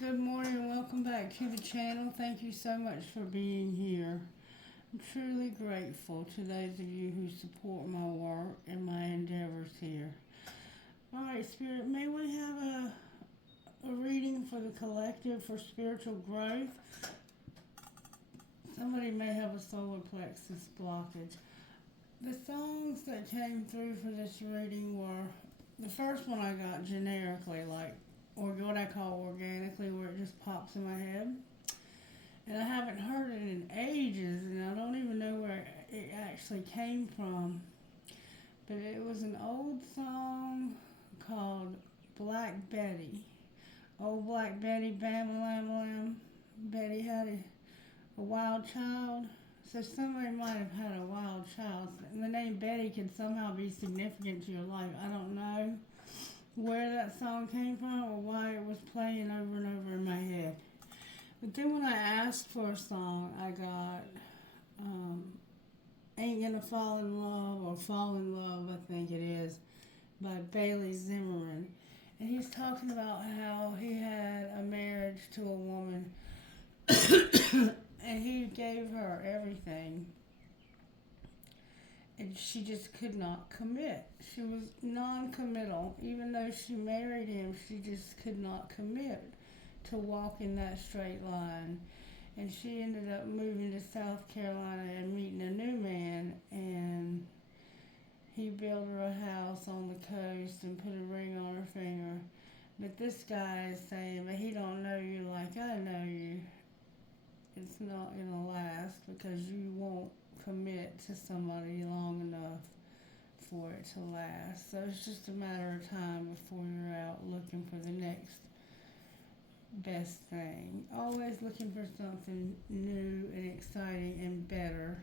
good morning and welcome back to the channel. Thank you so much for being here. I'm truly grateful to those of you who support my work and my endeavors here. Alright, Spirit, may we have a reading for the collective for spiritual growth? Somebody may have a solar plexus blockage. The songs that came through for this reading were, the first one I got generically, or what I call organically, where it just pops in my head. And I haven't heard it in ages, and I don't even know where it actually came from. But it was an old song called Black Betty. Old Black Betty, bam, lam, lam. Betty had a wild child. So somebody might have had a wild child. And the name Betty could somehow be significant to your life. I don't know where that song came from or why it was playing over and over in my head. But then when I asked for a song, I got Ain't Gonna Fall in Love, or Fall in Love, I think it is, by Bailey Zimmerman. And he's talking about how he had a marriage to a woman and he gave her everything. And she just could not commit. She was non-committal. Even though she married him, she just could not commit to walking that straight line. And she ended up moving to South Carolina and meeting a new man. And he built her a house on the coast and put a ring on her finger. But this guy is saying, but he don't know you like I know you. It's not going to last because you won't commit to somebody long enough for it to last. So it's just a matter of time before you're out looking for the next best thing. Always looking for something new and exciting and better.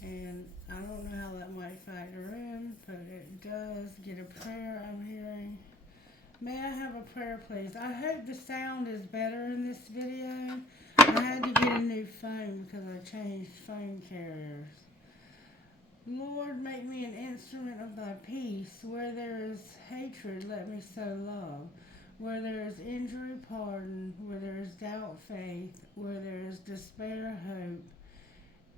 And I don't know how that might factor in, but it does. Get a prayer I'm hearing. May I have a prayer, please? I hope the sound is better in this video. I had to get a new phone because I changed phone carriers. Lord, make me an instrument of thy peace. Where there is hatred, let me sow love. Where there is injury, pardon. Where there is doubt, faith. Where there is despair, hope.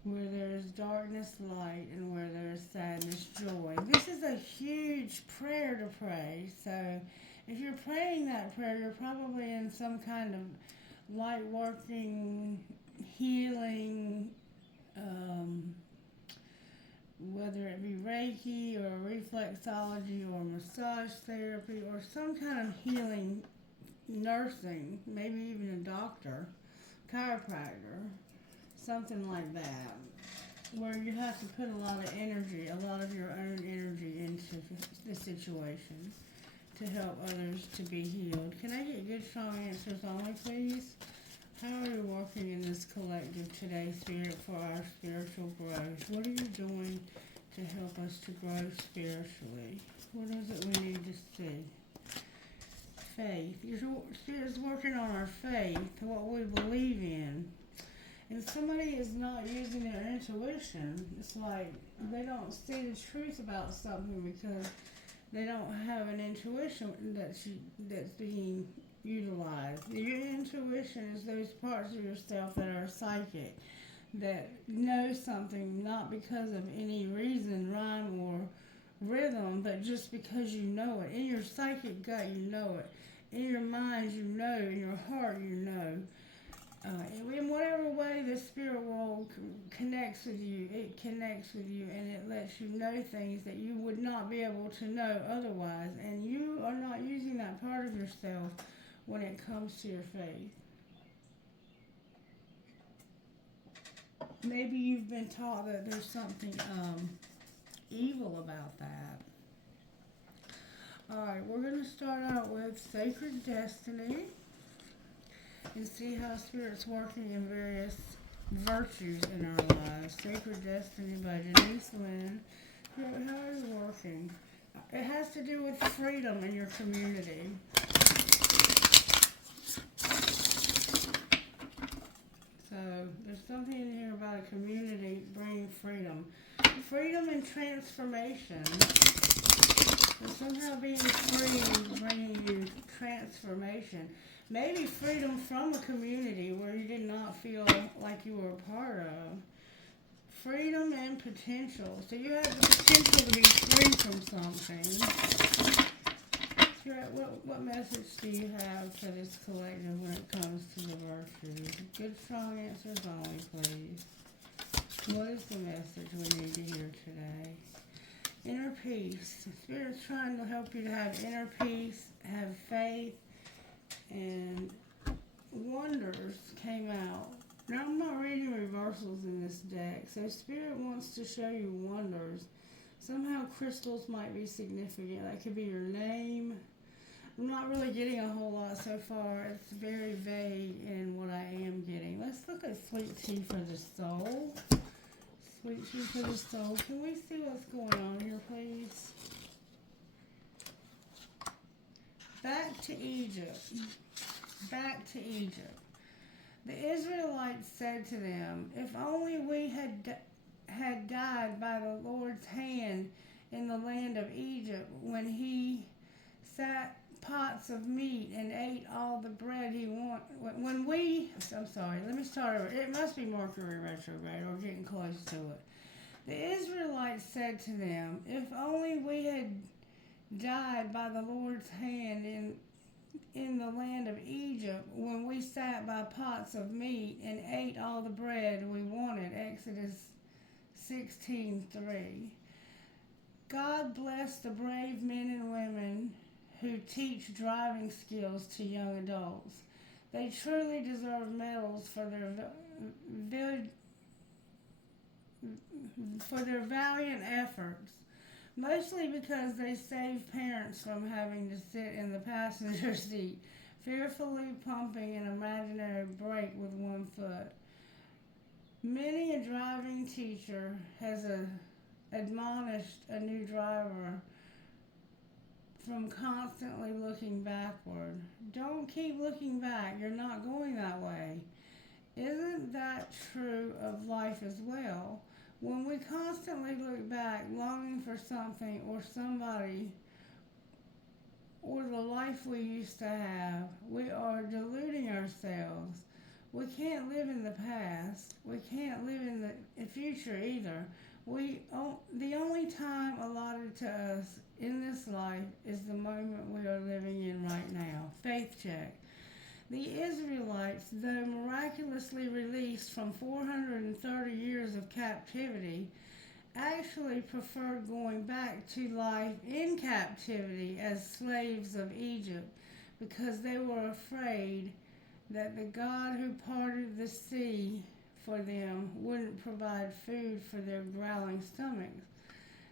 Where there is darkness, light. And where there is sadness, joy. This is a huge prayer to pray. So if you're praying that prayer, you're probably in some kind of light working, healing, whether it be Reiki or reflexology or massage therapy or some kind of healing, nursing, maybe even a doctor, chiropractor, something like that, where you have to put a lot of energy, a lot of your own energy into the situation to help others to be healed. Can I get good, strong answers only, please? How are you working in this collective today, Spirit, for our spiritual growth? What are you doing to help us to grow spiritually? What is it we need to see? Faith. Your Spirit is working on our faith, what we believe in. And somebody is not using their intuition. It's like they don't see the truth about something because they don't have an intuition that's being utilized. Your intuition is those parts of yourself that are psychic, that know something not because of any reason, rhyme, or rhythm, but just because you know it. In your psychic gut, you know it. In your mind, you know. In your heart, you know. In whatever way the spirit world connects with you, it connects with you and it lets you know things that you would not be able to know otherwise. And you are not using that part of yourself when it comes to your faith. Maybe you've been taught that there's something evil about that. Alright, we're going to start out with Sacred Destiny and see how Spirit's working in various virtues in our lives. Sacred Destiny by Denise Lynn. How are you working? It has to do with freedom in your community. So there's something in here about a community bringing freedom. Freedom and transformation. So somehow being free is bringing you transformation. Maybe freedom from a community where you did not feel like you were a part of. Freedom and potential. So you have the potential to be free from something. Spirit, what message do you have for this collective when it comes to the virtues? Good, strong answers only, please. What is the message we need to hear today? Inner peace. Spirit's trying to help you to have inner peace, have faith, and wonders came out. Now, I'm not reading reversals in this deck, so Spirit wants to show you wonders. Somehow crystals might be significant. That could be your name. I'm not really getting a whole lot so far. It's very vague in what I am getting. Let's look at sweet tea for the soul. Sweet tea for the soul. Can we see what's going on here, please? Back to Egypt. Back to Egypt. The Israelites said to them, if only we had died by the Lord's hand in the land of Egypt when he sat pots of meat and ate all the bread he wanted. I'm sorry, let me start over. It must be Mercury retrograde or getting close to it. The Israelites said to them, if only we had died by the Lord's hand in the land of Egypt when we sat by pots of meat and ate all the bread we wanted. Exodus 16:3. God bless the brave men and women who teach driving skills to young adults. They truly deserve medals for their valiant efforts, mostly because they save parents from having to sit in the passenger seat, fearfully pumping an imaginary brake with one foot. Many a driving teacher has admonished a new driver from constantly looking backward. Don't keep looking back. You're not going that way. Isn't that true of life as well? When we constantly look back, longing for something or somebody or the life we used to have, we are deluding ourselves. We can't live in the past. We can't live in the future either. The only time allotted to us in this life is the moment we are living in right now. Faith check. The Israelites, though miraculously released from 430 years of captivity, actually preferred going back to life in captivity as slaves of Egypt because they were afraid that the God who parted the sea for them wouldn't provide food for their growling stomachs.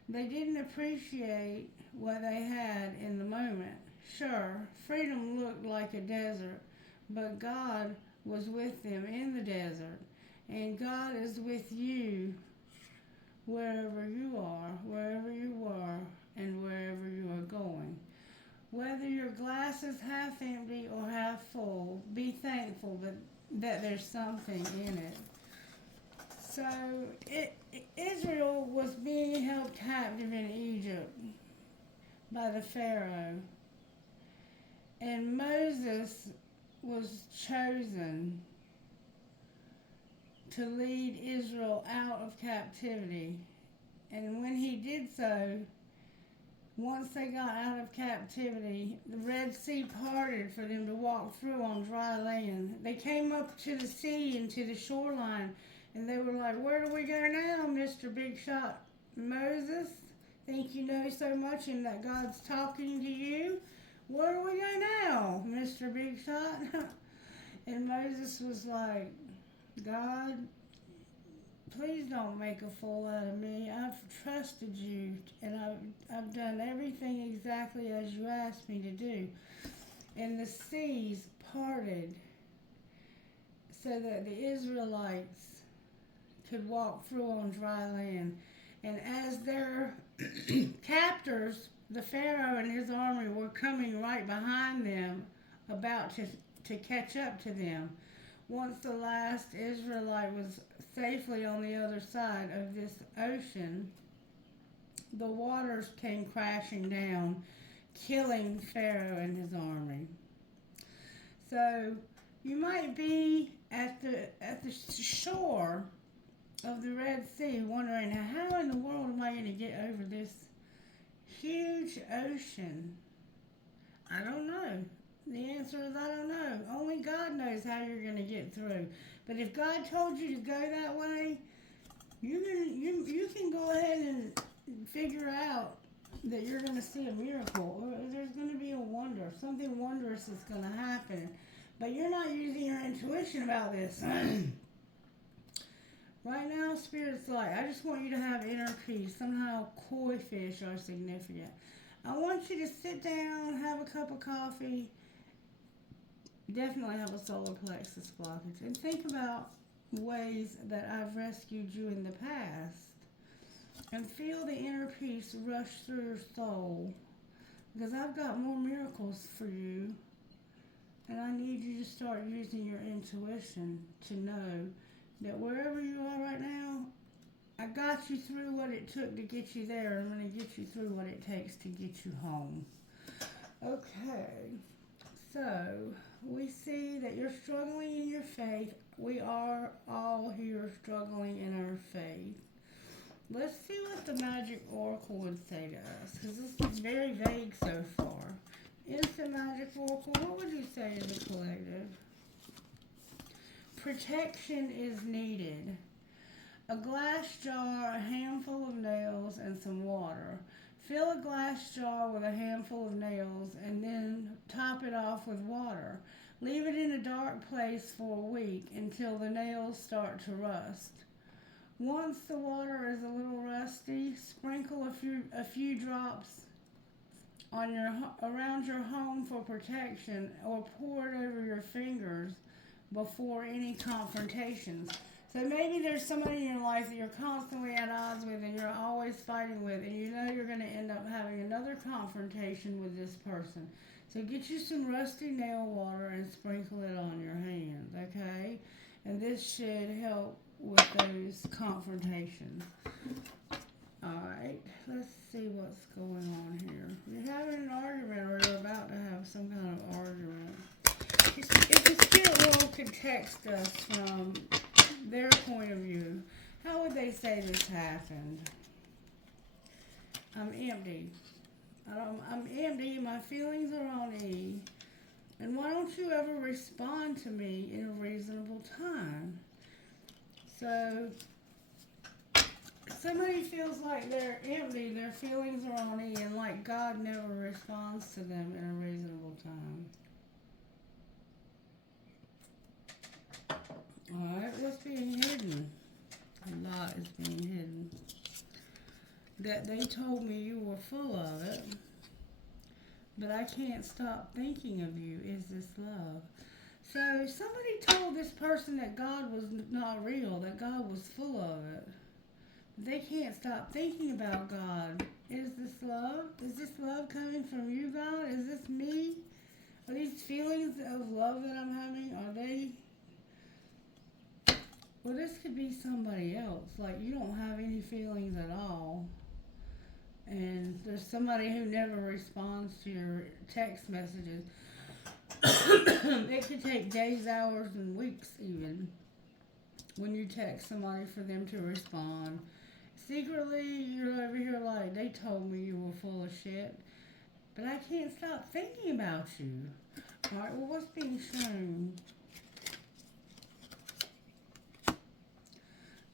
They didn't appreciate what they had in the moment. Sure, freedom looked like a desert, but God was with them in the desert, and God is with you wherever you are, wherever you were, and wherever you are going. Whether your glass is half empty or half full, be thankful that there's something in it. So Israel was being held captive in Egypt by the Pharaoh, and Moses was chosen to lead Israel out of captivity. And when he did so, once they got out of captivity, the Red Sea parted for them to walk through on dry land. They came up to the sea and to the shoreline, and they were like, where do we go now, Mr. Big Shot Moses? Think you know so much and that God's talking to you? Where do we go now, Mr. Big Shot? And Moses was like, God, please don't make a fool out of me. I've trusted you, and I've done everything exactly as you asked me to do. And the seas parted so that the Israelites could walk through on dry land. And as their captors, the Pharaoh and his army, were coming right behind them, about to catch up to them, once the last Israelite was safely on the other side of this ocean, the waters came crashing down, killing Pharaoh and his army. So you might be at the shore of the Red Sea wondering, how in the world am I going to get over this huge ocean? I don't know. The answer is I don't know. Only God knows how you're going to get through. But if God told you to go that way, you can go ahead and figure out that you're going to see a miracle, or there's going to be a wonder. Something wondrous is going to happen. But you're not using your intuition about this. Right now, Spirit's like, I just want you to have inner peace. Somehow, koi fish are significant. I want you to sit down, have a cup of coffee, definitely have a solar plexus blockage, and think about ways that I've rescued you in the past. And feel the inner peace rush through your soul. Because I've got more miracles for you. And I need you to start using your intuition to know that wherever you are right now, I got you through what it took to get you there. I'm going to get you through what it takes to get you home. Okay, so we see that you're struggling in your faith. We are all here struggling in our faith. Let's see what the magic oracle would say to us, because this is very vague so far. Instant magic oracle, what would you say to the collective? Protection is needed. A glass jar, a handful of nails, and some water. Fill a glass jar with a handful of nails and then top it off with water. Leave it in a dark place for a week until the nails start to rust. Once the water is a little rusty, sprinkle a few drops on around your home for protection, or pour it over your fingers before any confrontations. So maybe there's somebody in your life that you're constantly at odds with and you're always fighting with, and you know you're going to end up having another confrontation with this person. So get you some rusty nail water and sprinkle it on your hands, okay? And this should help with those confrontations. Alright, let's see what's going on here. You're having an argument, or you're about to have some kind of argument. If the spirit world could text us from their point of view, how would they say this happened? I'm empty. I'm empty. My feelings are on E. And why don't you ever respond to me in a reasonable time? So, somebody feels like they're empty, their feelings are on E, and like God never responds to them in a reasonable time. Alright, what's being hidden? A lot is being hidden. That they told me you were full of it, but I can't stop thinking of you. Is this love? So somebody told this person that God was not real, that God was full of it. They can't stop thinking about God. Is this love? Is this love coming from you, God? Is this me? Are these feelings of love that I'm having, are they? Well, this could be somebody else. Like, you don't have any feelings at all. And there's somebody who never responds to your text messages. It could take days, hours, and weeks even when you text somebody for them to respond. Secretly, you're over here like, they told me you were full of shit, but I can't stop thinking about you. Alright, well, what's being shown?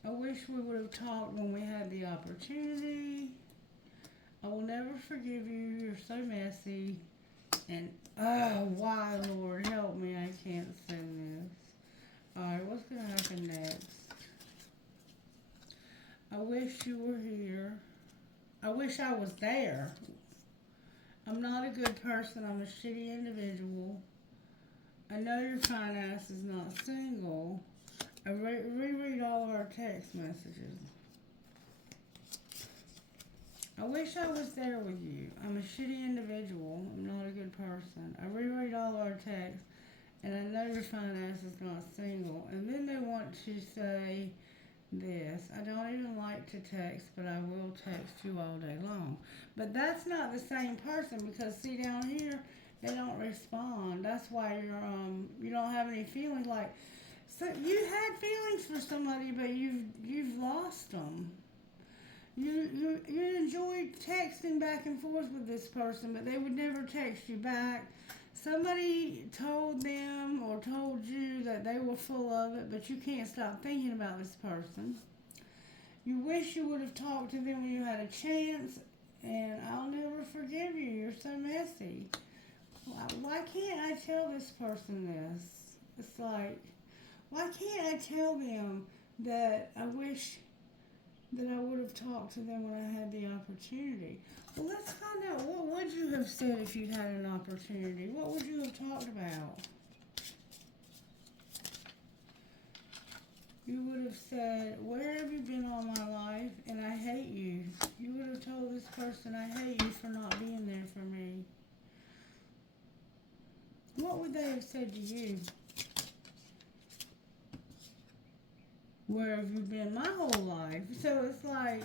I wish we would have talked when we had the opportunity. I will never forgive you. You're so messy. And, oh, why, Lord, help me. I can't send this. Alright, what's going to happen next? I wish you were here. I wish I was there. I'm not a good person. I'm a shitty individual. I know your fine ass is not single. I reread all of our text messages. I wish I was there with you. I'm a shitty individual. I'm not a good person. I reread all our texts, and I know your fine ass is not single. And then they want to say this. I don't even like to text, but I will text you all day long. But that's not the same person, because see down here, They don't respond. That's why you don't have any feelings. Like, so you had feelings for somebody, but you've lost them. You enjoyed texting back and forth with this person, but they would never text you back. Somebody told them or told you that they were full of it, but you can't stop thinking about this person. You wish you would have talked to them when you had a chance, and I'll never forgive you. You're so messy. Why can't I tell this person this? It's like, why can't I tell them that I wish that I would have talked to them when I had the opportunity? Well, let's find out. What would you have said if you'd had an opportunity? What would you have talked about? You would have said, where have you been all my life? And I hate you. You would have told this person, I hate you for not being there for me. What would they have said to you? Where have you been my whole life? So it's like,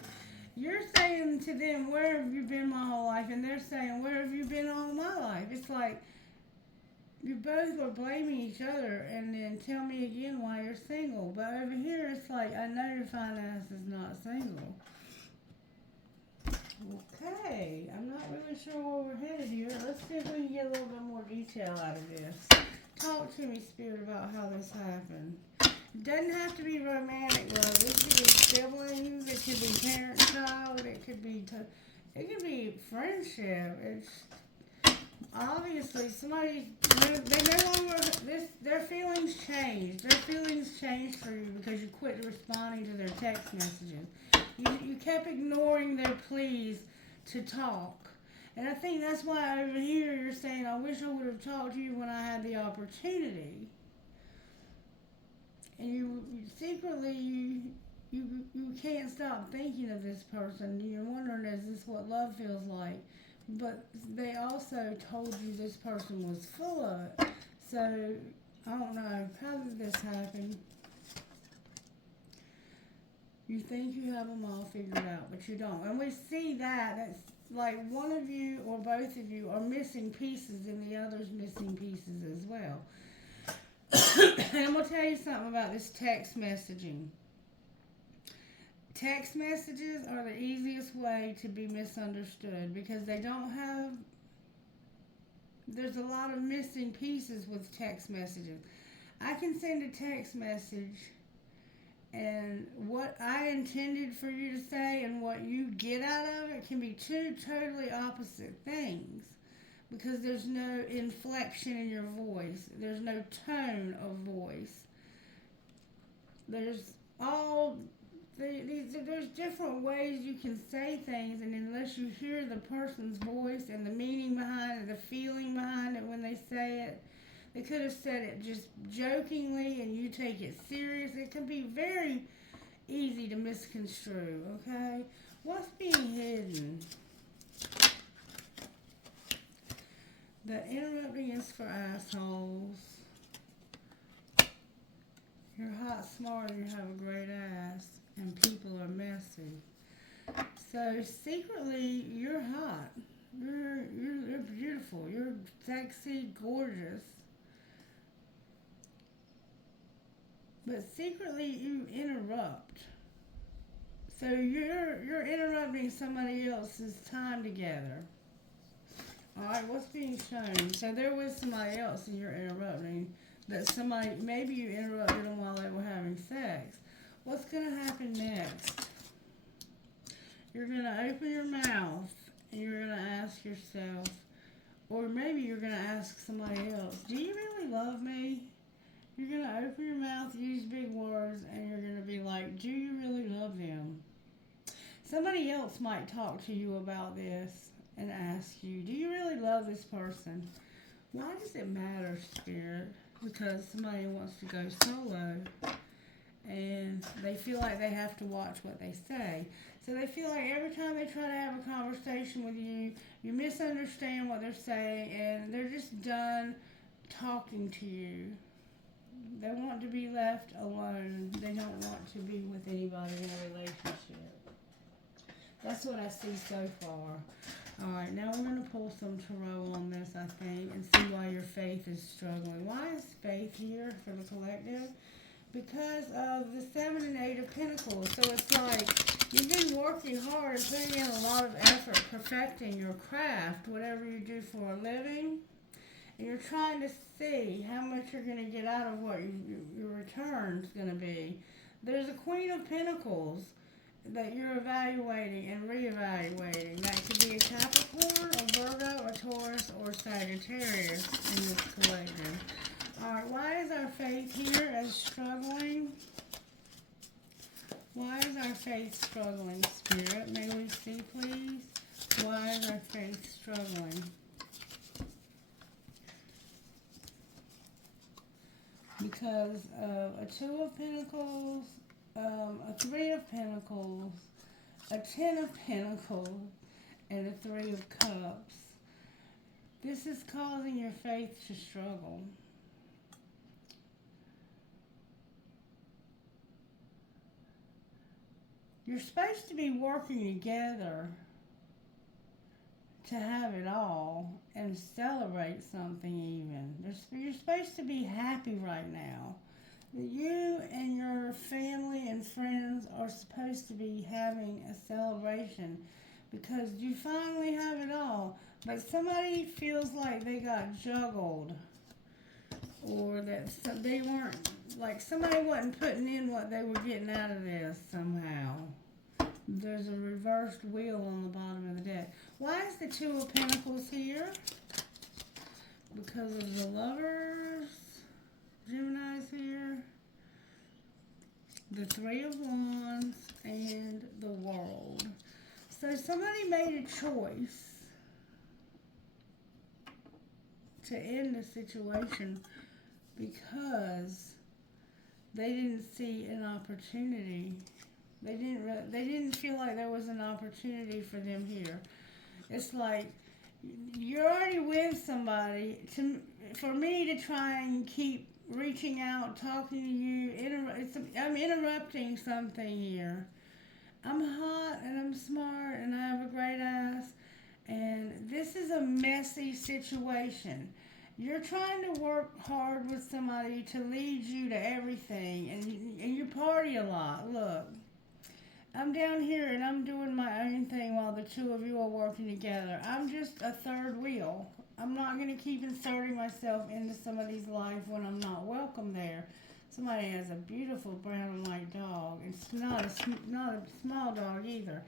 you're saying to them, where have you been my whole life? And they're saying, where have you been all my life? It's like, you both are blaming each other and then tell me again why you're single. But over here, it's like, I know your finance is not single. Okay, I'm not really sure where we're headed here. Let's see if we can get a little bit more detail out of this. Talk to me, Spirit, about how this happened. It doesn't have to be romantic love. It could be siblings. It could be parent-child. It could be friendship. It's obviously somebody. They no longer. Their feelings changed. Their feelings changed for you because you quit responding to their text messages. You kept ignoring their pleas to talk. And I think that's why over here you're saying, I wish I would have talked to you when I had the opportunity. And you secretly, you can't stop thinking of this person. You're wondering, is this what love feels like? But they also told you this person was full of it. So, I don't know. How did this happen? You think you have them all figured out, but you don't. And we see that. That's like one of you or both of you are missing pieces and the other's missing pieces as well. And I'm going to tell you something about this text messaging. Text messages are the easiest way to be misunderstood because they don't have... There's a lot of missing pieces with text messages. I can send a text message and what I intended for you to say and what you get out of it can be two totally opposite things. Because there's no inflection in your voice. There's no tone of voice. There's there's different ways you can say things, and unless you hear the person's voice and the meaning behind it, the feeling behind it when they say it, they could have said it just jokingly and you take it serious. It can be very easy to misconstrue, okay? What's being hidden? The interrupting is for assholes. You're hot, smart, and you have a great ass, and people are messy. So secretly, you're hot. You're beautiful. You're sexy, gorgeous. But secretly, you interrupt. So you're interrupting somebody else's time together. Alright, what's being shown? So there was somebody else and you're interrupting. That somebody, maybe you interrupted them while they were having sex. What's going to happen next? You're going to open your mouth and you're going to ask yourself, or maybe you're going to ask somebody else, do you really love me? You're going to open your mouth, use big words, and you're going to be like, do you really love them? Somebody else might talk to you about this and ask you, do you really love this person? Why does it matter, Spirit? Because somebody wants to go solo and they feel like they have to watch what they say. So they feel like every time they try to have a conversation with you, you misunderstand what they're saying and they're just done talking to you. They want to be left alone. They don't want to be with anybody in a relationship. That's what I see so far. Alright, now we're going to pull some tarot on this, I think, and see why your faith is struggling. Why is faith here for the collective? Because of the 7 and 8 of Pentacles. So it's like you've been working hard and putting in a lot of effort perfecting your craft, whatever you do for a living. And you're trying to see how much you're going to get out of what your return's going to be. There's a Queen of Pentacles that you're evaluating and reevaluating. That could be a Capricorn, a Virgo, a Taurus, or Sagittarius in this collective. Alright, why is our faith here as struggling? Why is our faith struggling, Spirit? May we see, please? Why is our faith struggling? Because of a 2 of Pentacles, a 3 of Pentacles, a 10 of Pentacles, and a 3 of Cups. This is causing your faith to struggle. You're supposed to be working together to have it all and celebrate something even. You're supposed to be happy right now. You and your family and friends are supposed to be having a celebration because you finally have it all. But somebody feels like they got juggled, or that they weren't, like somebody wasn't putting in what they were getting out of this somehow. There's a reversed wheel on the bottom of the deck. Why is the 2 of Pentacles here? Because of the Lovers. Gemini's here. The 3 of Wands and the World. So somebody made a choice to end the situation because they didn't see an opportunity. They didn't feel like there was an opportunity for them here. It's like you're already with somebody. For me to try and keep reaching out, talking to you, I'm interrupting something here. I'm hot and I'm smart and I have a great ass, and this is a messy situation. You're trying to work hard with somebody to lead you to everything, and you party a lot. Look, I'm down here and I'm doing my own thing while the 2 of you are working together. I'm just a third wheel. I'm not going to keep inserting myself into somebody's life when I'm not welcome there. Somebody has a beautiful brown and white dog. It's not a small dog either.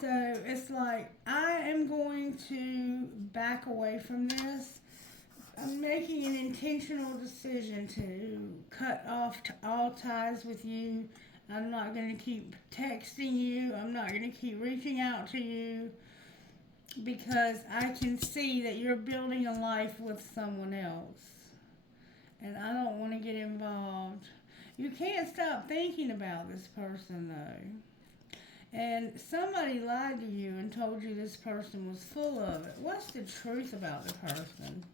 So it's like I am going to back away from this. I'm making an intentional decision to cut off all ties with you. I'm not going to keep texting you. I'm not going to keep reaching out to you because I can see that you're building a life with someone else. And I don't want to get involved. You can't stop thinking about this person, though. And somebody lied to you and told you this person was full of it. What's the truth about the person?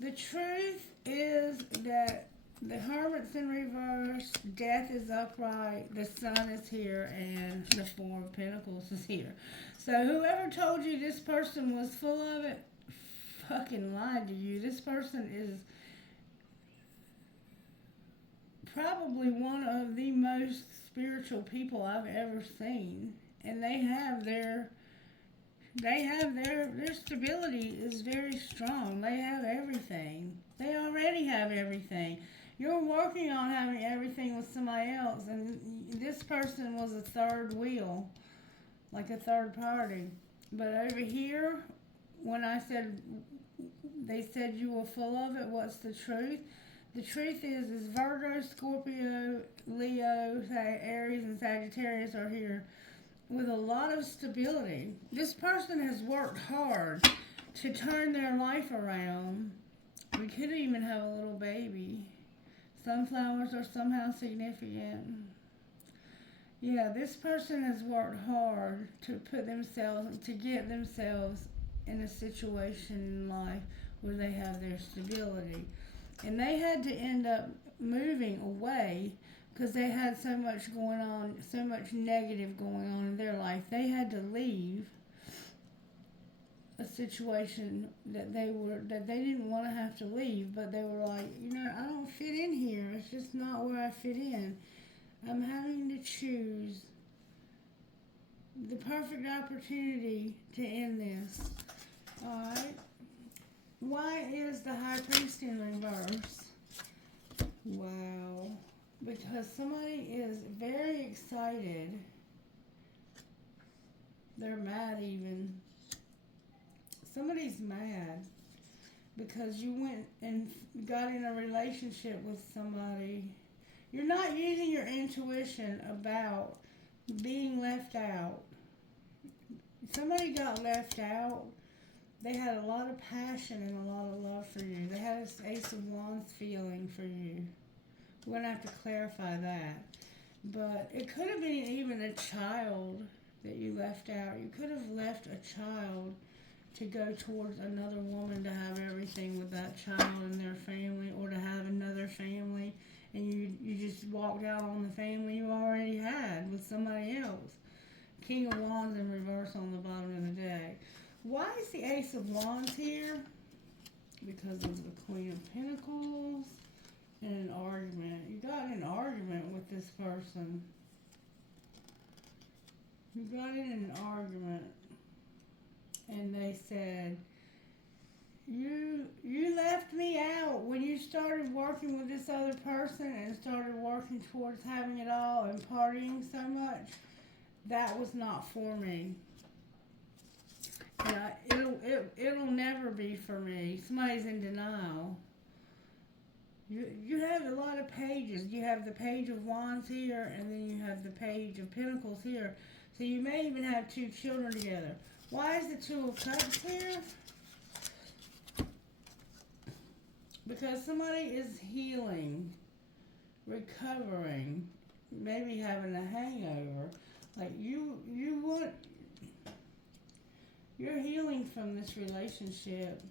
The truth is that the Hermit's in reverse, Death is upright, the Sun is here, and the 4 of Pentacles is here. So whoever told you this person was full of it fucking lied to you. This person is probably one of the most spiritual people I've ever seen. And they have their stability is very strong. They have everything. They already have everything. You're working on having everything with somebody else, and this person was a third wheel, like a third party. But over here, when I said, they said you were full of it, what's the truth? The truth is Virgo, Scorpio, Leo, Aries, and Sagittarius are here with a lot of stability. This person has worked hard to turn their life around. We could even have a little baby. Sunflowers are somehow significant. Yeah, this person has worked hard to get themselves in a situation in life where they have their stability. And they had to end up moving away because they had so much going on, so much negative going on in their life. They had to leave a situation that they didn't want to have to leave, but they were like, I don't fit in here. It's just not where I fit in. I'm having to choose the perfect opportunity to end this. Alright. Why is the High Priest in reverse? Wow. Because somebody is very excited. They're mad even. Somebody's mad because you went and got in a relationship with somebody. You're not using your intuition about being left out. Somebody got left out. They had a lot of passion and a lot of love for you. They had this Ace of Wands feeling for you. We're going to have to clarify that. But it could have been even a child that you left out. You could have left a child to go towards another woman to have everything with that child and their family, or to have another family, and you just walked out on the family you already had with somebody else. King of Wands in reverse on the bottom of the deck. Why is the Ace of Wands here? Because of the Queen of Pentacles and an argument. You got in an argument with this person. You got in an argument. And they said, you left me out when you started working with this other person and started working towards having it all and partying so much. That was not for me. It'll never be for me. Somebody's in denial. You have a lot of pages. You have the Page of Wands here, and then you have the Page of Pentacles here. So you may even have two children together. Why is the Two of Cups here? Because somebody is healing, recovering, maybe having a hangover. Like you're healing from this relationship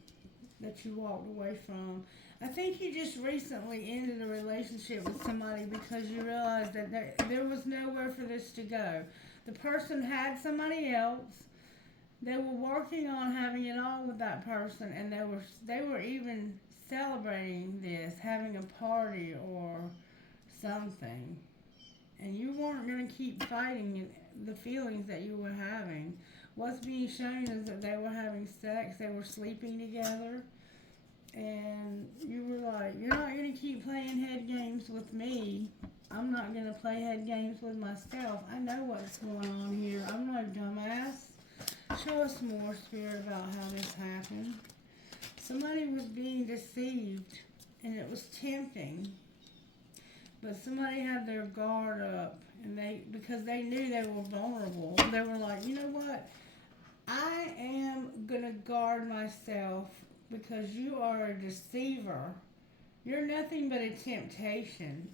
that you walked away from. I think you just recently ended a relationship with somebody because you realized that there was nowhere for this to go. The person had somebody else. They were working on having it all with that person, and they were even celebrating this, having a party or something. And you weren't going to keep fighting the feelings that you were having. What's being shown is that they were having sex, they were sleeping together, and you were like, you're not going to keep playing head games with me. I'm not going to play head games with myself. I know what's going on here. I'm not a dumbass. Show us more, Spirit, about how this happened. Somebody was being deceived, and it was tempting. But somebody had their guard up, and because they knew they were vulnerable, they were like, you know what? I am going to guard myself because you are a deceiver. You're nothing but a temptation.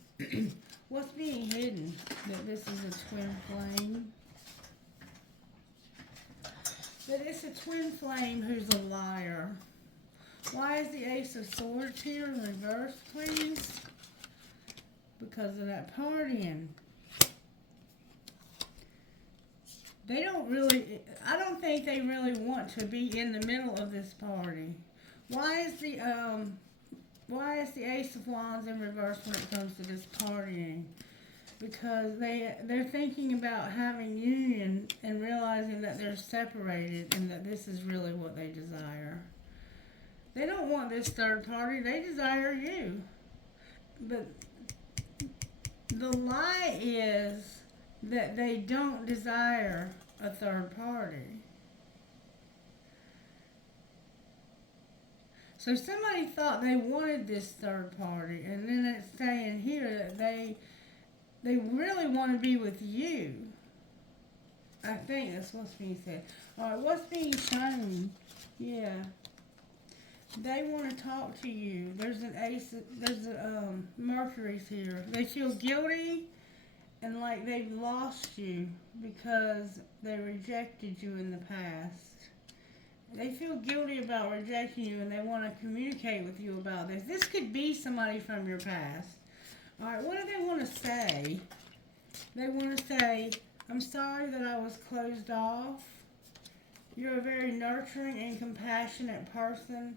What's being hidden? That this is a twin flame. That it's a twin flame who's a liar. Why is the Ace of Swords here in reverse, please? Because of that partying. They don't really, I don't think they really want to be in the middle of this party. Why is the Ace of Wands in reverse when it comes to this partying? Because they're thinking about having union and realizing that they're separated and that this is really what they desire. They don't want this third party. They desire you. But the lie is that they don't desire a third party. So somebody thought they wanted this third party, and then it's saying here that they really want to be with you. I think that's what's being said. All right, what's being shown? Yeah. They want to talk to you. There's an ace, there's a Mercury's here. They feel guilty and like they've lost you because they rejected you in the past. They feel guilty about rejecting you and they want to communicate with you about this. This could be somebody from your past. All right, what do they want to say? They want to say, I'm sorry that I was closed off. You're a very nurturing and compassionate person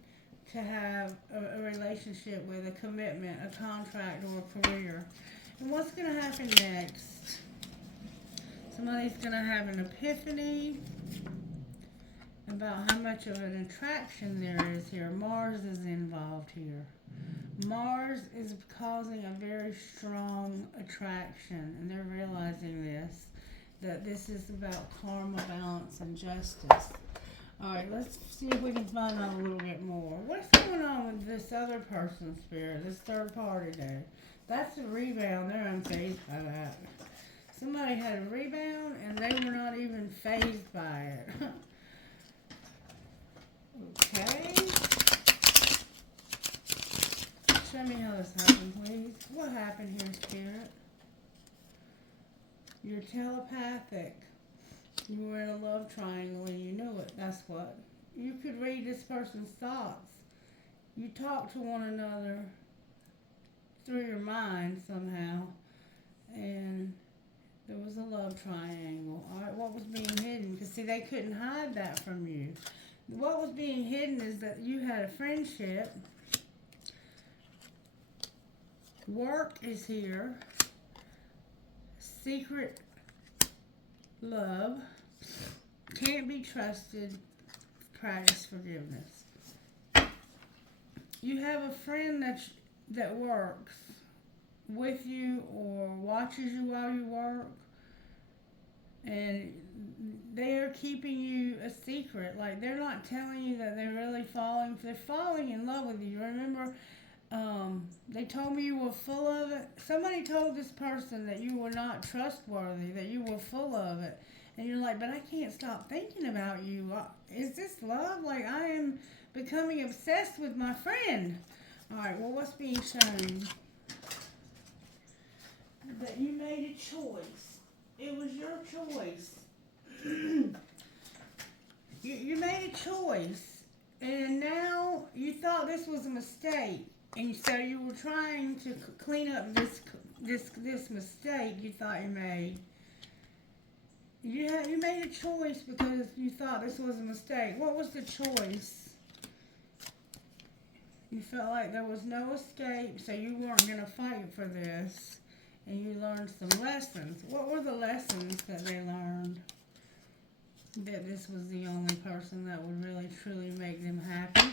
to have a relationship with, a commitment, a contract, or a career. And what's going to happen next? Somebody's going to have an epiphany about how much of an attraction there is here. Mars is involved here. Mars is causing a very strong attraction, and they're realizing this, that this is about karma, balance, and justice. All right, let's see if we can find out a little bit more. What's going on with this other person's spirit, this third party there? That's a rebound. They're unfazed by that. Somebody had a rebound, and they were not even fazed by it. Okay. Show me how this happened, please. What happened here, Spirit? You're telepathic. You were in a love triangle and you knew it. That's what. You could read this person's thoughts. You talk to one another through your mind somehow. And there was a love triangle. All right, what was being hidden? Because, see, they couldn't hide that from you. What was being hidden is that you had a friendship. Work is here. Secret love. Can't be trusted. Practice forgiveness. You have a friend that works with you or watches you while you work, and they're keeping you a secret. Like, they're not telling you that they're really they're falling in love with you. Remember, they told me you were full of it. Somebody told this person that you were not trustworthy, that you were full of it. And you're like, but I can't stop thinking about you. Is this love? Like, I am becoming obsessed with my friend. All right, well, what's being shown? That you made a choice. It was your choice. you made a choice. And now you thought this was a mistake. And so you were trying to clean up this mistake you thought you made. You made a choice because you thought this was a mistake. What was the choice? You felt like there was no escape, so you weren't going to fight for this. And you learned some lessons. What were the lessons that they learned? That this was the only person that would really, truly make them happy.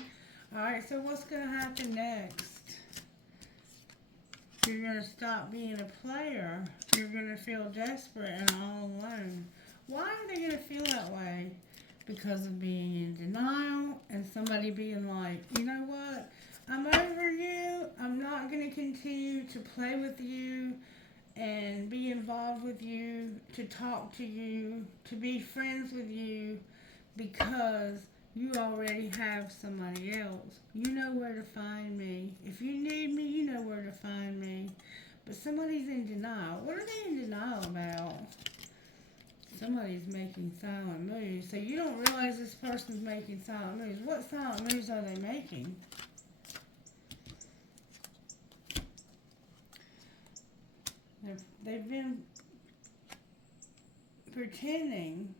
Alright, so what's going to happen next? You're going to stop being a player. You're going to feel desperate and all alone. Why are they going to feel that way? Because of being in denial and somebody being like, you know what? I'm over you. I'm not going to continue to play with you and be involved with you, to talk to you, to be friends with you, because you already have somebody else. You know where to find me. If you need me, you know where to find me. But somebody's in denial. What are they in denial about? Somebody's making silent moves. So you don't realize this person's making silent moves. What silent moves are they making? They've been pretending,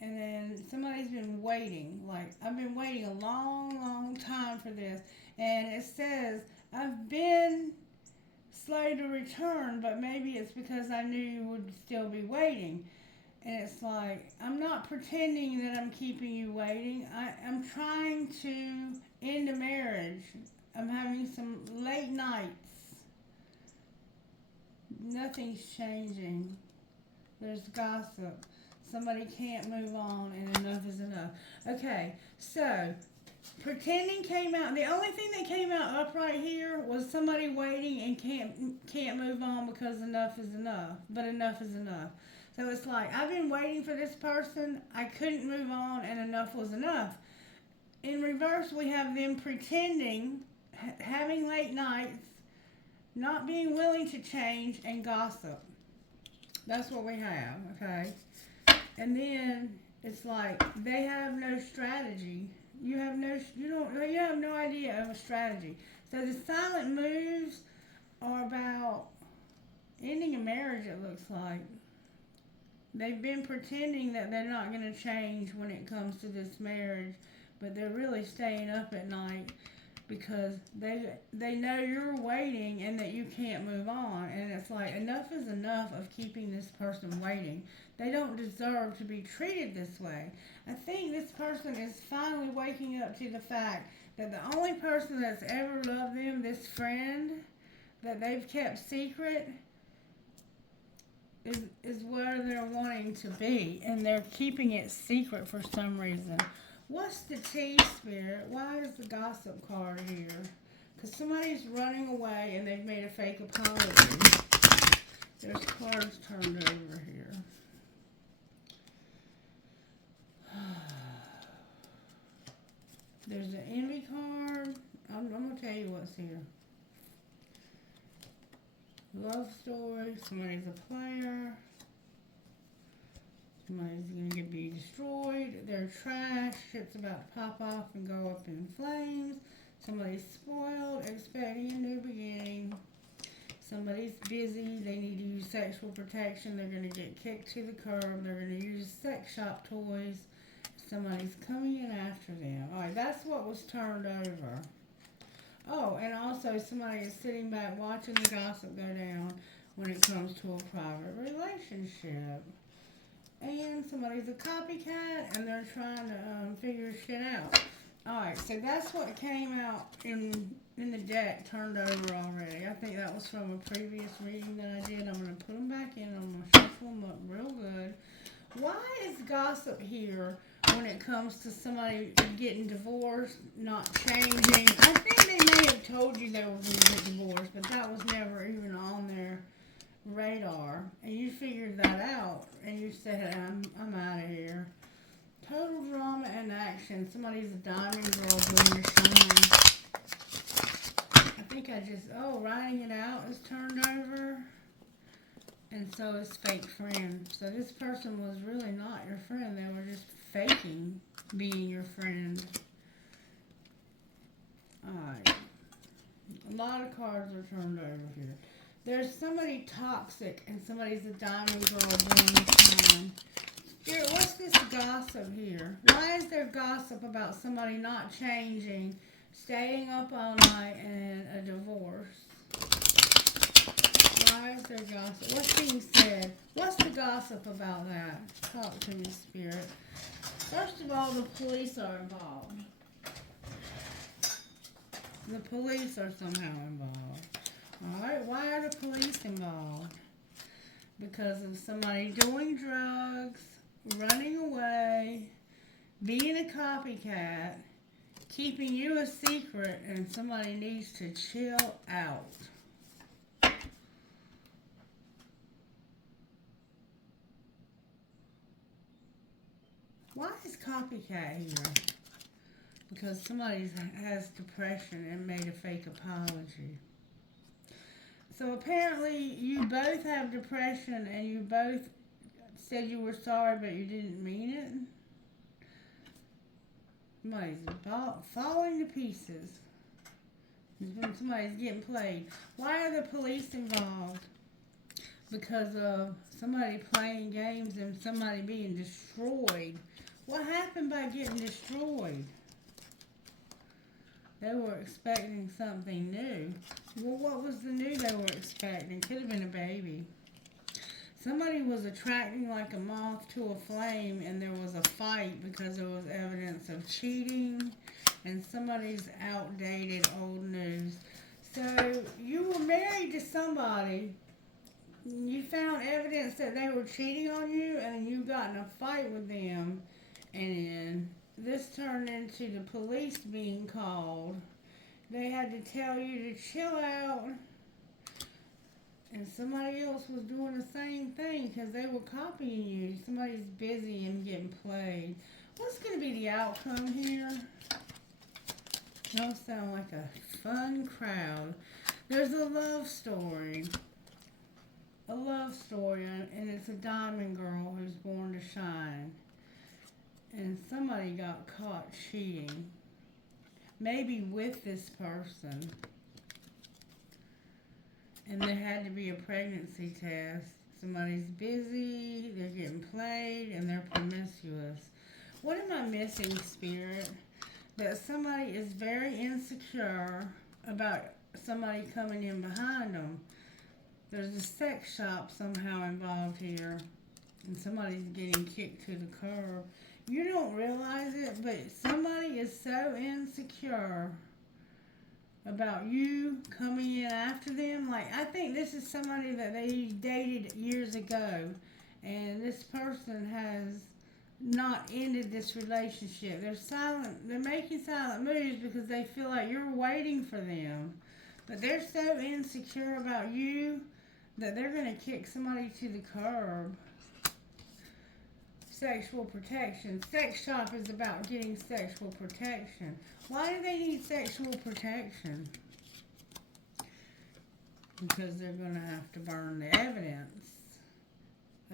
and then somebody's been waiting. Like, I've been waiting a long, long time for this. And it says, I've been slow to return, but maybe it's because I knew you would still be waiting. And it's like, I'm not pretending that I'm keeping you waiting. I'm trying to end a marriage. I'm having some late nights. Nothing's changing. There's gossip. Somebody can't move on, and enough is enough. Okay, so pretending came out. The only thing that came out up right here was somebody waiting and can't move on because enough is enough. But enough is enough. So it's like, I've been waiting for this person. I couldn't move on, and enough was enough. In reverse, we have them pretending, having late nights, not being willing to change, and gossip. That's what we have, okay? And then it's like they have no strategy. You have no idea of a strategy. So the silent moves are about ending a marriage, it looks like. They've been pretending that they're not going to change when it comes to this marriage, but they're really staying up at night because they know you're waiting and that you can't move on, and it's like enough is enough of keeping this person waiting. They don't deserve to be treated this way. I think this person is finally waking up to the fact that the only person that's ever loved them, this friend that they've kept secret, is where they're wanting to be, and they're keeping it secret for some reason. What's the T, Spirit? Why is the gossip card here? Because somebody's running away and they've made a fake apology. There's cards turned over here. There's an envy card. I'm going to tell you what's here. Love story. Somebody's a player. Somebody's going to be destroyed. They're trash. Shit's about to pop off and go up in flames. Somebody's spoiled, expecting a new beginning. Somebody's busy. They need to use sexual protection. They're going to get kicked to the curb. They're going to use sex shop toys. Somebody's coming in after them. Alright, that's what was turned over. Oh, and also somebody is sitting back watching the gossip go down when it comes to a private relationship. And somebody's a copycat and they're trying to figure shit out. Alright, so that's what came out in the deck turned over already. I think that was from a previous reading that I did. I'm going to put them back in. I'm going to shuffle them up real good. Why is gossip here when it comes to somebody getting divorced, not changing? I think they may have told you they were going to get divorced, but that was never even on their radar. And you figured that out, and you said, I'm out of here. Total drama and action. Somebody's a diamond girl doing the shine. I think writing it out is turned over. And so is fake friend. So this person was really not your friend. They were just faking being your friend. Alright. A lot of cards are turned over here. There's somebody toxic and somebody's a diamond girl doing the shine. Spirit, what's this gossip here? Why is there gossip about somebody not changing, staying up all night, and a divorce? Why is there gossip? What's being said? What's the gossip about that? Talk to me, Spirit. First of all, the police are involved. The police are somehow involved. Alright, why are the police involved? Because of somebody doing drugs, running away, being a copycat, keeping you a secret, and somebody needs to chill out. Why is copycat here? Because somebody has depression and made a fake apology. So apparently you both have depression and you both said you were sorry but you didn't mean it. Somebody's falling to pieces. Somebody's getting played. Why are the police involved? Because of somebody playing games and somebody being destroyed. What happened by getting destroyed? They were expecting something new. Well, what was the new they were expecting? Could have been a baby. Somebody was attracting like a moth to a flame and there was a fight because there was evidence of cheating and somebody's outdated old news. So you were married to somebody. You found evidence that they were cheating on you and you got in a fight with them. And this turned into the police being called. They had to tell you to chill out. And somebody else was doing the same thing because they were copying you. Somebody's busy and getting played. What's going to be the outcome here? Don't sound like a fun crowd. There's a love story. A love story, and it's a diamond girl who's born to shine. And somebody got caught cheating. Maybe with this person. and there had to be a pregnancy test. Somebody's busy, they're getting played, and they're promiscuous. What am I missing, Spirit? That somebody is very insecure about somebody coming in behind them. There's a sex shop somehow involved here, and somebody's getting kicked to the curb. You don't realize it, but somebody is so insecure about you coming in after them. Like, I think this is somebody that they dated years ago, and this person has not ended this relationship. They're making silent moves because they feel like you're waiting for them. But they're so insecure about you that they're going to kick somebody to the curb. Sexual protection. Sex shop is about getting sexual protection. Why do they need sexual protection? Because they're going to have to burn the evidence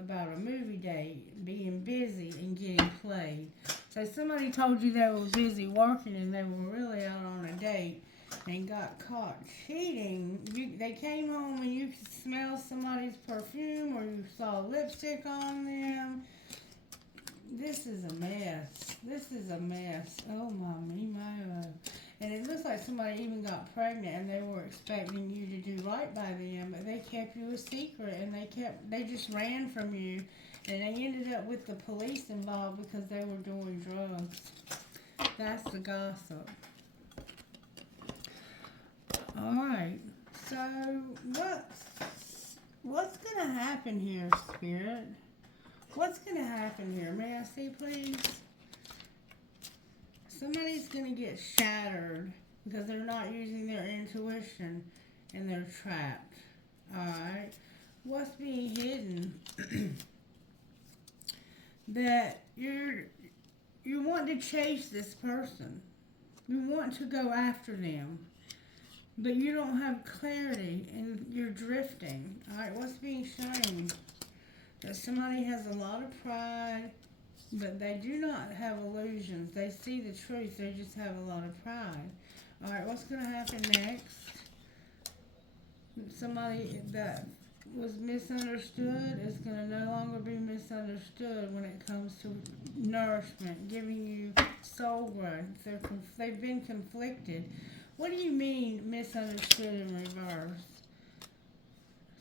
about a movie date, being busy and getting played. So somebody told you they were busy working and they were really out on a date and got caught cheating. They came home and you could smell somebody's perfume or you saw lipstick on them. This is a mess. This is a mess. Oh, my. And it looks like somebody even got pregnant and they were expecting you to do right by them, but they kept you a secret and they just ran from you, and they ended up with the police involved because they were doing drugs. That's the gossip. Alright, so what's gonna happen here, Spirit? What's going to happen here? May I see, please? Somebody's going to get shattered because they're not using their intuition and they're trapped. Alright? What's being hidden? That you want to chase this person. You want to go after them. But you don't have clarity and you're drifting. Alright, what's being shown? That somebody has a lot of pride, but they do not have illusions. They see the truth, they just have a lot of pride. Alright, what's going to happen next? Somebody that was misunderstood is going to no longer be misunderstood when it comes to nourishment, giving you soul growth. They've been conflicted. What do you mean misunderstood in reverse?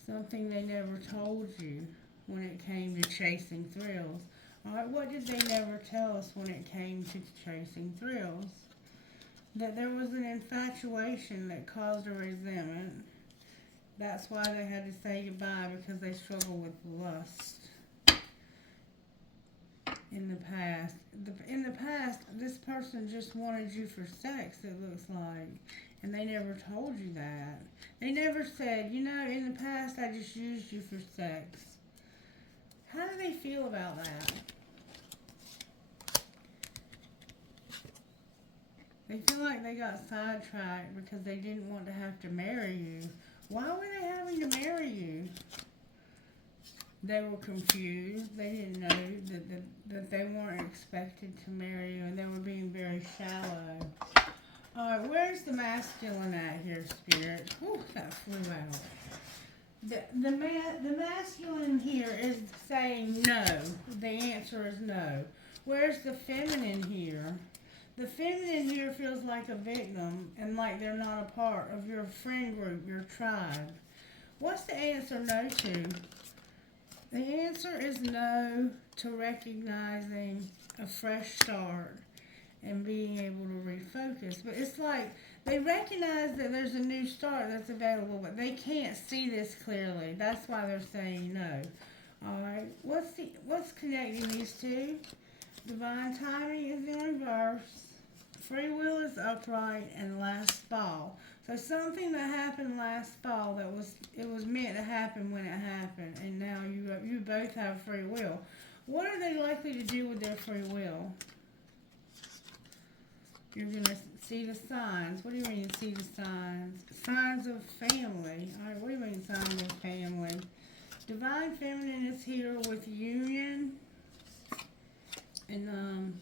Something they never told you when it came to chasing thrills. Alright, what did they never tell us when it came to chasing thrills? That there was an infatuation that caused a resentment. That's why they had to say goodbye, because they struggle with lust. In the past, this person just wanted you for sex, it looks like. And they never told you that. They never said, in the past I just used you for sex. How do they feel about that? They feel like they got sidetracked because they didn't want to have to marry you. Why were they having to marry you? They were confused. They didn't know that they weren't expected to marry you, and they were being very shallow. Alright, where's the masculine at here, Spirit? Whew, that flew out. The masculine here is saying no. The answer is no. Where's the feminine here? The feminine here feels like a victim and like they're not a part of your friend group, your tribe. What's the answer no to? The answer is no to recognizing a fresh start and being able to refocus. But it's like they recognize that there's a new start that's available, but they can't see this clearly. That's why they're saying no. Alright, what's connecting these two? Divine timing is in reverse. Free will is upright, and last fall. So something that happened last fall it was meant to happen when it happened, and now you both have free will. What are they likely to do with their free will? You're going to see the signs. What do you mean see the signs? Signs of family. Alright, what do you mean signs of family? Divine feminine is here with union and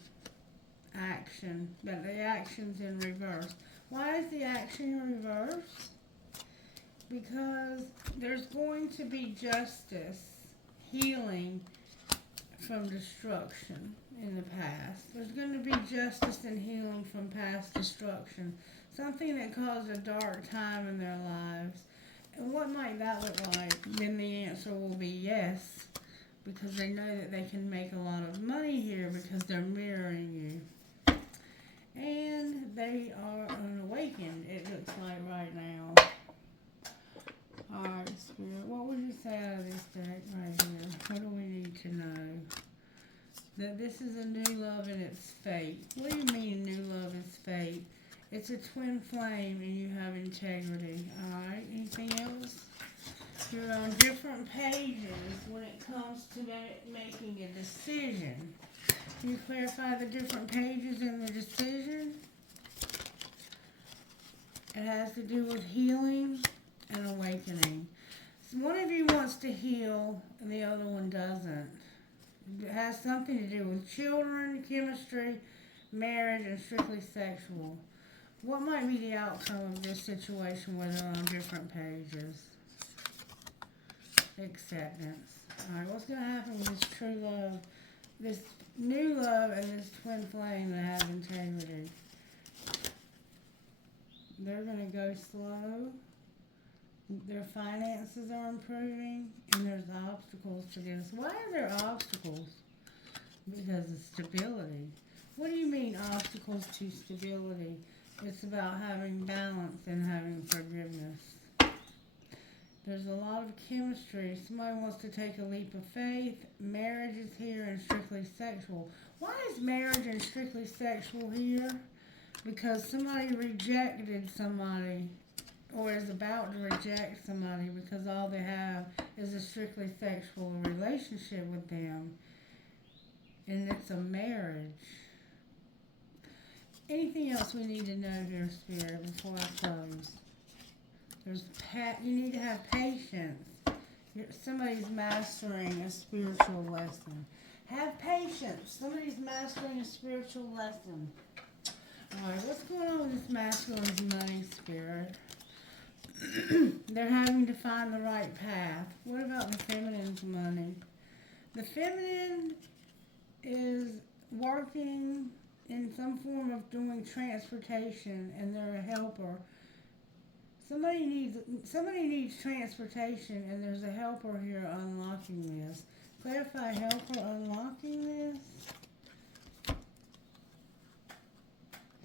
action, but the action's in reverse. Why is the action in reverse? because there's going to be justice, healing from destruction in the past. There's going to be justice and healing from past destruction, something that caused a dark time in their lives. And what might that look like? Then the answer will be yes, because they know that they can make a lot of money here because they're mirroring you. And they are unawakened, it looks like right now. Alright, Spirit, what would you say out of this deck right here? What do we need to know? That this is a new love and it's fate. What do you mean new love is fate? It's a twin flame and you have integrity. Alright, anything else? You're on different pages when it comes to making a decision. Can you clarify the different pages in the decision? It has to do with healing and awakening. So one of you wants to heal and the other one doesn't. It has something to do with children, chemistry, marriage, and strictly sexual. What might be the outcome of this situation where they're on different pages? Acceptance. Alright, what's going to happen with this true love, this new love, and this twin flame that has integrity? They're going to go slow. Their finances are improving, and there's obstacles to this. Why are there obstacles? Because of stability. What do you mean obstacles to stability? It's about having balance and having forgiveness. There's a lot of chemistry. Somebody wants to take a leap of faith. Marriage is here and strictly sexual. Why is marriage and strictly sexual here? Because somebody rejected somebody or is about to reject somebody because all they have is a strictly sexual relationship with them. And it's a marriage. Anything else we need to know here, Spirit, before I close? You need to have patience. Somebody's mastering a spiritual lesson. Have patience. Somebody's mastering a spiritual lesson. Alright, what's going on with this masculine's money, Spirit? They're having to find the right path. What about the feminine's money? The feminine is working in some form of doing transportation, and they're a helper. Somebody needs transportation, and there's a helper here unlocking this. Clarify helper unlocking this.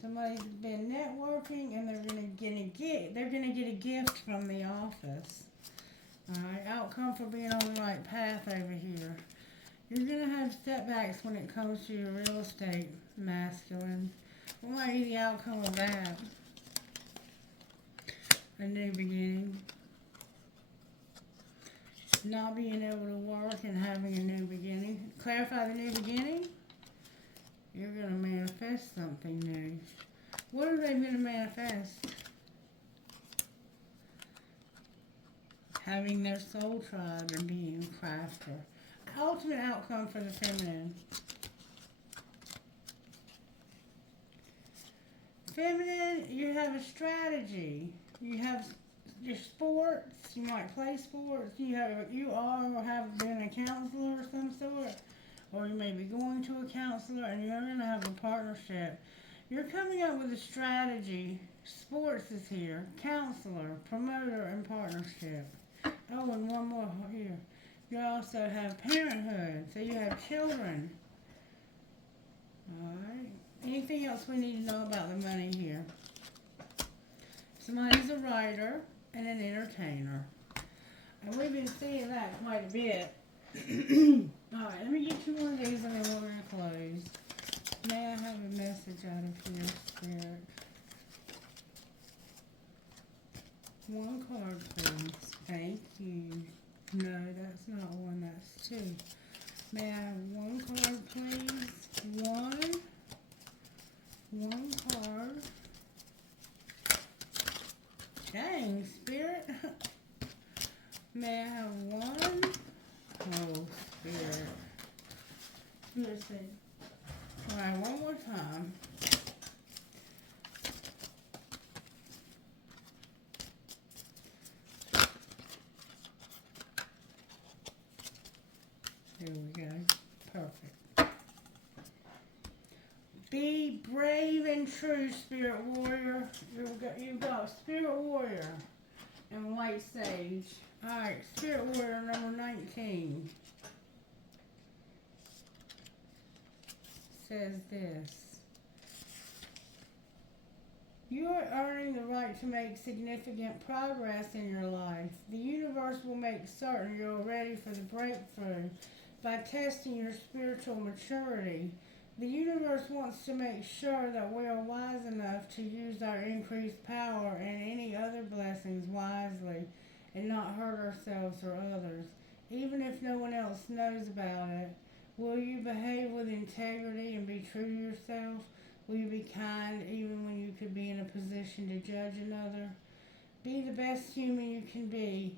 Somebody's been networking, and they're gonna get a gift from the office. All right, outcome for being on the right path over here. You're gonna have setbacks when it comes to your real estate, masculine. What might be the outcome of that? A new beginning. Not being able to work and having a new beginning. Clarify the new beginning. You're going to manifest something new. What are they going to manifest? Having their soul tribe and being a crafter. Ultimate outcome for the feminine. Feminine, you have a strategy. You have your sports. You might play sports. You are or have been a counselor of some sort. Or you may be going to a counselor and you're going to have a partnership. You're coming up with a strategy. Sports is here. Counselor, promoter, and partnership. Oh, and one more here. You also have parenthood. So you have children. Alright. Anything else we need to know about the money here? Somebody's a writer and an entertainer. And we've been seeing that quite a bit. Alright, let me get you one of these and then we're going to close. May I have a message out of here, Spirit? One card, please. Thank you. No, that's not one, that's two. May I have one card, please? One card. Dang, Spirit. May I have one? Oh, Spirit. Let's see. Alright, one more time. Here we go. Perfect. Be brave and true, Spirit Warrior. You've got Spirit Warrior and White Sage. Alright, Spirit Warrior number 19 says this. You are earning the right to make significant progress in your life. The universe will make certain you're ready for the breakthrough by testing your spiritual maturity. The universe wants to make sure that we are wise enough to use our increased power and any other blessings wisely and not hurt ourselves or others, even if no one else knows about it. Will you behave with integrity and be true to yourself? Will you be kind even when you could be in a position to judge another? Be the best human you can be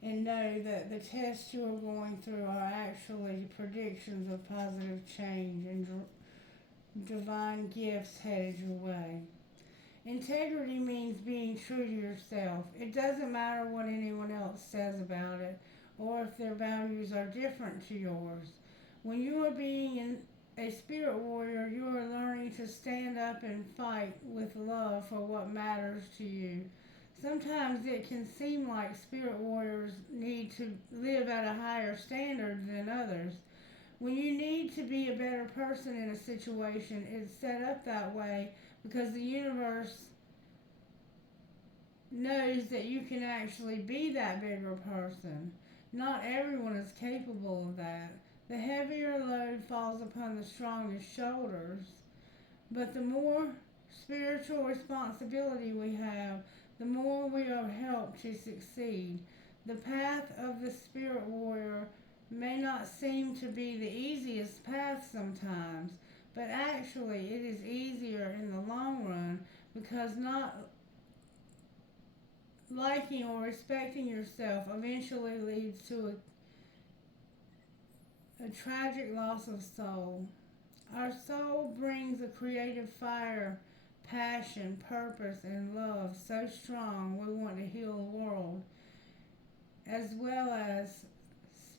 and know that the tests you are going through are actually predictions of positive change and divine gifts headed your way. Integrity means being true to yourself. It doesn't matter what anyone else says about it or if their values are different to yours. When you are being a spirit warrior, you are learning to stand up and fight with love for what matters to you. Sometimes it can seem like spirit warriors need to live at a higher standard than others. When you need to be a better person in a situation, it's set up that way because the universe knows that you can actually be that bigger person. Not everyone is capable of that. The heavier load falls upon the strongest shoulders. But the more spiritual responsibility we have, the more we are helped to succeed. The path of the spirit warrior may not seem to be the easiest path sometimes, but actually it is easier in the long run because not liking or respecting yourself eventually leads to a tragic loss of soul. Our soul brings a creative fire, passion, purpose, and love so strong we want to heal the world, as well as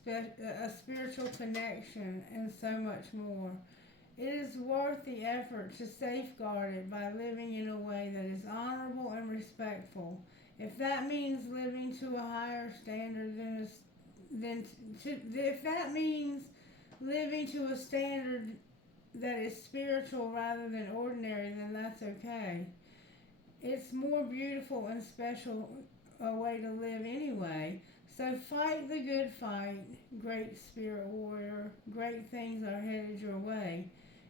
a spiritual connection and so much more. It is worth the effort to safeguard it by living in a way that is honorable and respectful. If that means living to a higher standard if that means living to a standard that is spiritual rather than ordinary, then that's okay. It's more beautiful and special a way to live anyway. So fight the good fight, great spirit warrior. Great things are headed your way,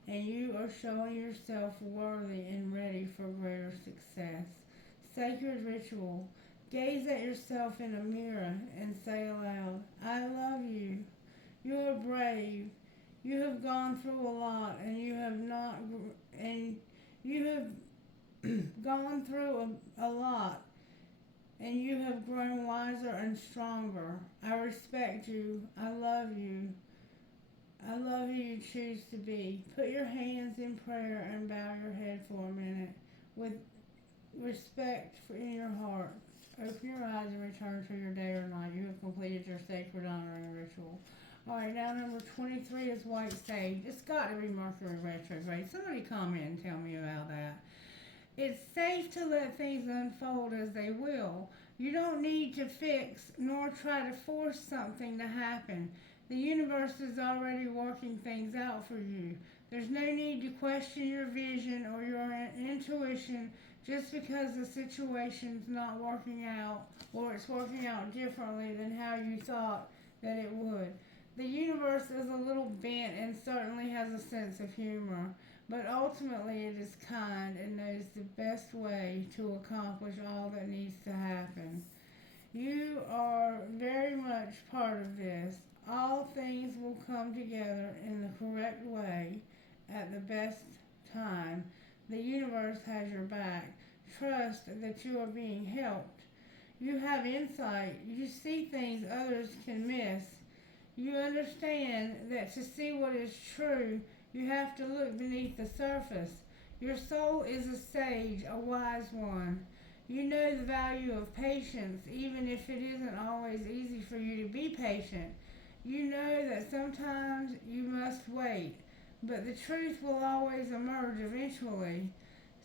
and you are showing yourself worthy and ready for greater success. Sacred ritual. Gaze at yourself in a mirror and say aloud, I love you. You are brave. You have gone through a lot, and you have gone through a lot, and you have grown wiser and stronger. I respect you. I love you. I love who you choose to be. Put your hands in prayer and bow your head for a minute with respect in your heart. Open your eyes and return to your day or night. You have completed your sacred honoring ritual. Alright, now number 23 is White Sage. It's got to be Mercury retrograde. Somebody comment and tell me about that. It's safe to let things unfold as they will. You don't need to fix nor try to force something to happen. The universe is already working things out for you. There's no need to question your vision or your intuition just because the situation's not working out or it's working out differently than how you thought that it would. The universe is a little bent and certainly has a sense of humor, but ultimately it is kind and knows the best way to accomplish all that needs to happen. You are very much part of this. All things will come together in the correct way at the best time. The universe has your back. Trust that you are being helped. You have insight. You see things others can miss. You understand that to see what is true, you have to look beneath the surface. Your soul is a sage, a wise one. You know the value of patience, even if it isn't always easy for you to be patient. You know that sometimes you must wait, but the truth will always emerge eventually.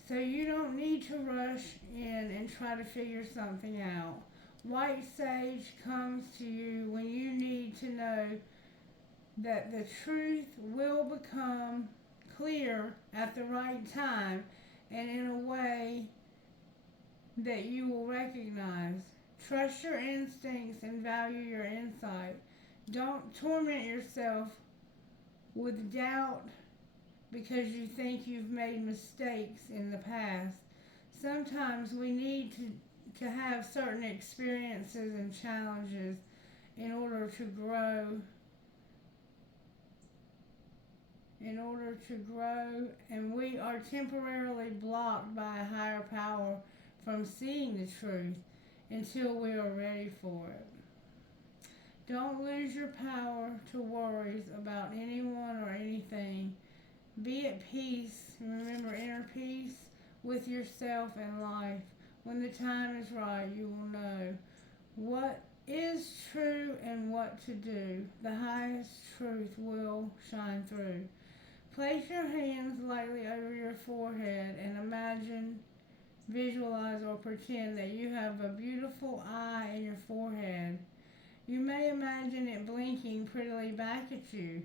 So you don't need to rush in and try to figure something out. White sage comes to you when you need to know that the truth will become clear at the right time and in a way that you will recognize. Trust your instincts and value your insight. Don't torment yourself with doubt because you think you've made mistakes in the past. Sometimes we need to have certain experiences and challenges in order to grow. And we are temporarily blocked by a higher power from seeing the truth until we are ready for it. Don't lose your power to worries about anyone or anything. Be at peace, remember inner peace with yourself and life. When the time is right, you will know what is true and what to do. The highest truth will shine through. Place your hands lightly over your forehead and imagine, visualize, or pretend that you have a beautiful eye in your forehead. You may imagine it blinking prettily back at you,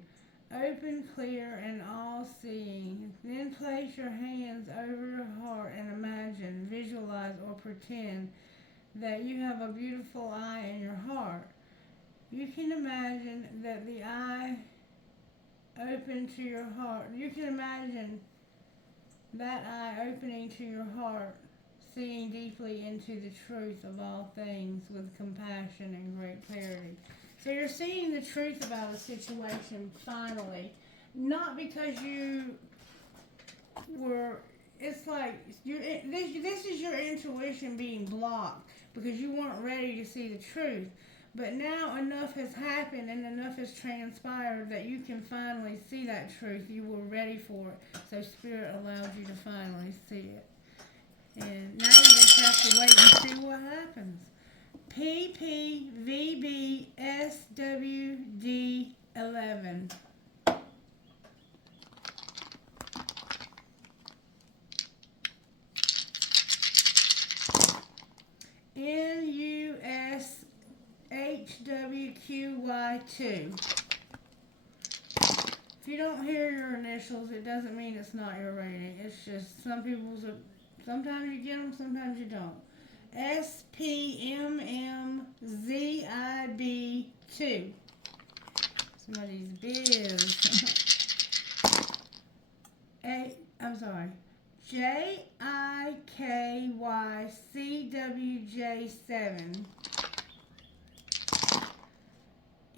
open, clear, and all-seeing. Then place your hands over your heart and imagine, visualize, or pretend that you have a beautiful eye in your heart. You can imagine that the eye open to your heart. You can imagine that eye opening to your heart, seeing deeply into the truth of all things with compassion and great clarity. So you're seeing the truth about a situation finally, not because you were, it's like, this is your intuition being blocked because you weren't ready to see the truth. But now enough has happened and enough has transpired that you can finally see that truth. You were ready for it. So Spirit allowed you to finally see it. And now you just have to wait and see what happens. PPVBSWD11. NUSHWQY2. If you don't hear your initials, it doesn't mean it's not your rating. It's just sometimes you get them, sometimes you don't. SPMMZIB2. Somebody's biz. JIKYCWJ7.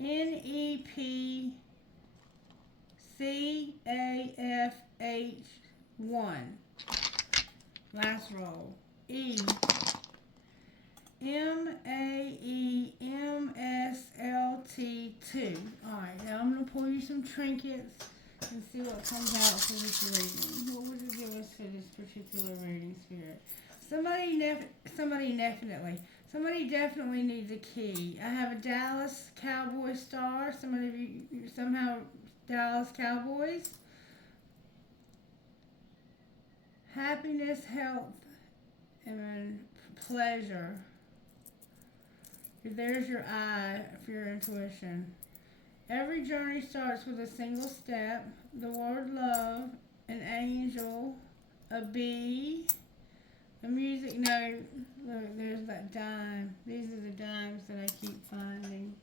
NEPCAFH1. Last roll. EMAEMSLT2. Alright, now I'm going to pull you some trinkets and see what comes out for this reading. What would you give us for this particular reading, Spirit? Somebody definitely needs a key. I have a Dallas Cowboy star. Some of you somehow Dallas Cowboys. Happiness, health, and pleasure. There's your eye for your intuition. Every journey starts with a single step. The word love, an angel, a bee, a music note. Look, there's that dime. These are the dimes that I keep finding.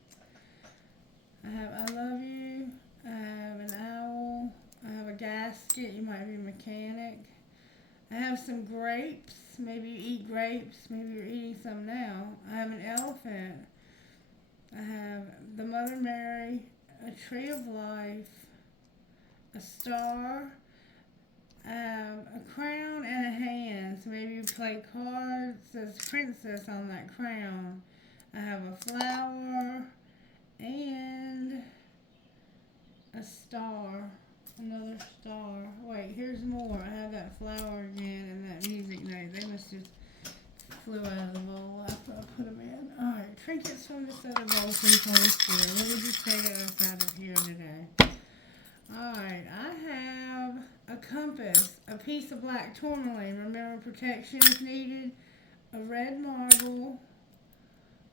I have I love you. I have an owl. I have a gasket. You might be a mechanic. I have some grapes. Maybe you eat grapes. Maybe you're eating some now. I have an elephant. I have the Mother Mary, a tree of life, a star. I have a crown and a hand. So maybe you play cards. It says princess on that crown. I have a flower and a star. Another star. Wait, here's more. I have that flower again and that music note. They must have flew out of the bowl after I put them in. Alright, trinkets from this other bowl, please, Holy Spirit. What would you say to us out of here today? Alright, I have a compass, a piece of black tourmaline. Remember, protection is needed. A red marble,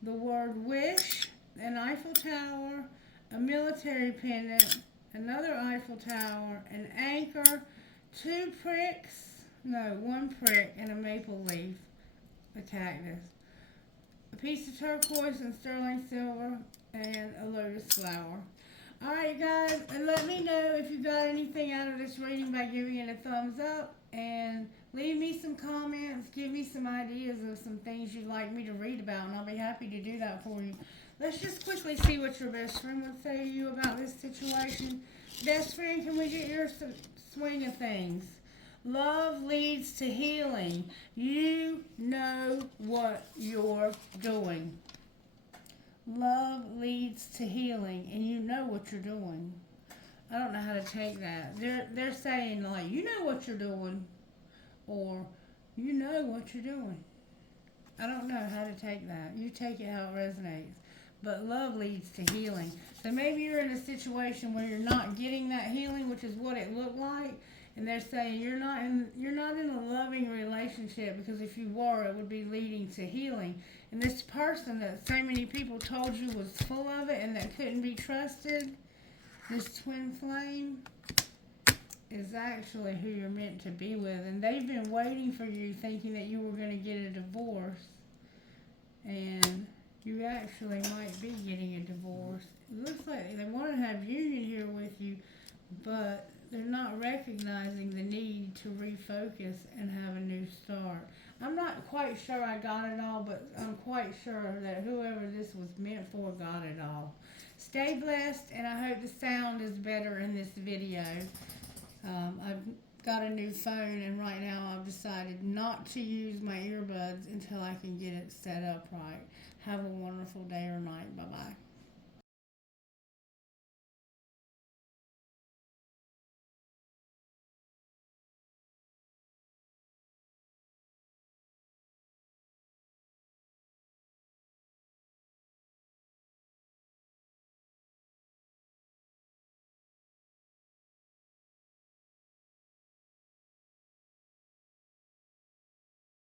the word wish, an Eiffel Tower, a military pendant, another Eiffel Tower, an anchor, one prick, and a maple leaf, a cactus. A piece of turquoise and sterling silver, and a lotus flower. Alright guys, and let me know if you got anything out of this reading by giving it a thumbs up, and leave me some comments, give me some ideas of some things you'd like me to read about, and I'll be happy to do that for you. Let's just quickly see what your best friend would say to you about this situation. Best friend, can we get your swing of things? Love leads to healing. You know what you're doing. Love leads to healing, and you know what you're doing. I don't know how to take that. They're saying, like, you know what you're doing, or you know what you're doing. I don't know how to take that. You take it how it resonates. But love leads to healing. So maybe you're in a situation where you're not getting that healing, which is what it looked like, and they're saying you're not in a loving relationship, because if you were, it would be leading to healing. And this person that so many people told you was full of it and that couldn't be trusted, this twin flame, is actually who you're meant to be with. And they've been waiting for you, thinking that you were going to get a divorce. And you actually might be getting a divorce. It looks like they want to have union here with you, but they're not recognizing the need to refocus and have a new start. I'm not quite sure I got it all, but I'm quite sure that whoever this was meant for got it all. Stay blessed, and I hope the sound is better in this video. I've got a new phone, and right now I've decided not to use my earbuds until I can get it set up right. Have a wonderful day or night. Bye-bye.